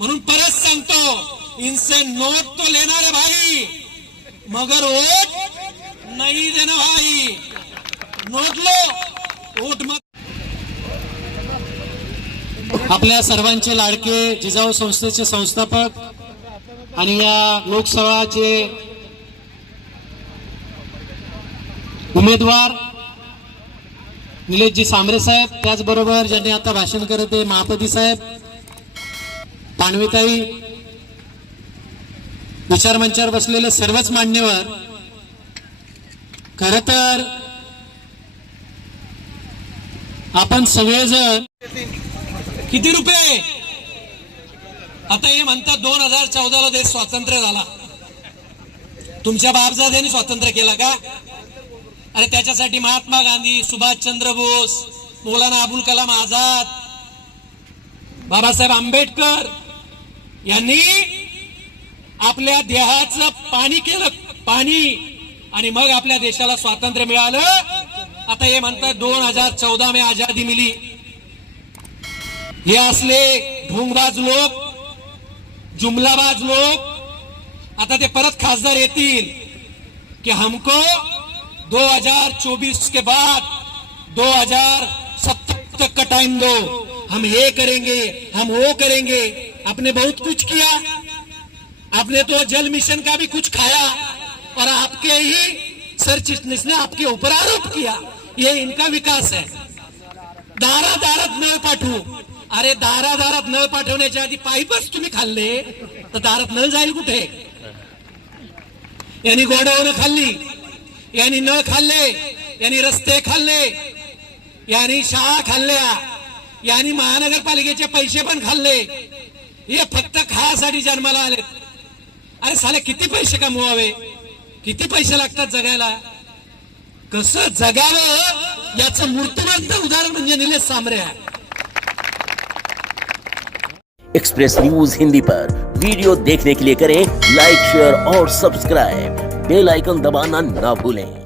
म्हणून परत सांगतो, इनसे नोट तो लेना रे भाई, मगर वोट नहीं देना भाई. नोट लो, वोट मत. आपल्या सर्वांचे लाडके जिजाऊ संस्थेचे संस्थापक आणि या लोकसभाचे उमेदवार निलेशजी सांबरे साहेब, त्याचबरोबर ज्यांनी आता भाषण करत आहे महापती साहेब, पाणवीताई, विचार मंचावर बसलेले सर्वच मान्यवर. खर तर आपण सगळेजण किती रुपये? आता हे म्हणतात 2014ला देश स्वातंत्र्य झाला. तुमच्या बापजाद्यांनी स्वातंत्र्य केला का? अरे त्याच्यासाठी महात्मा गांधी, सुभाषचंद्र बोस, मौलाना अबुल कलाम आझाद, बाबासाहेब आंबेडकर यांनी आपल्या देहाचं पाणी केलं, पाणी, आणि मग आपल्या देशाला स्वातंत्र्य मिळालं. आता हे म्हणतात 2014 में आजादी मिली. हे असले ढोंगबाज लोक, जुमलाबाज लोक आता ते परत खासदार येतील कि हमको 2024 के बाद 2027 तक का टाइम दो, हम ये करेंगे, हम वो करेंगे. आपने बहुत कुछ किया, आपने तो जल मिशन का भी कुछ खाया, और आपके ही सर चिटनीस ने आपके ऊपर आरोप किया. ये इनका विकास है. दारादारात नळ पाठवू. अरे दारादारात नळ पाठवण्याच्या आधी पाईपच तुम्ही खाल्ले तर दारात नळ जाईल कुठे? यांनी गोडाऊन खाल्ली, यांनी नळ खाल्ले, यांनी रस्ते खाल्ले, यांनी शाळा खाल्ल्या, यांनी महानगरपालिकेचे पैसे पण खाल्ले. हे फक्त खायासाठी जन्माला आले. अरे साले किती पैसे कमवावे, किती पैसे लागतात जगायला, कसं जगावं याचं मूर्तिमंत उदाहरण म्हणजे निलेश सांबरे आहे. एक्सप्रेस न्यूज हिंदी पर वीडियो देखने के लिए करें लाइक, शेयर और सब्सक्राइब. बेल आइकन दबाना ना भूलें.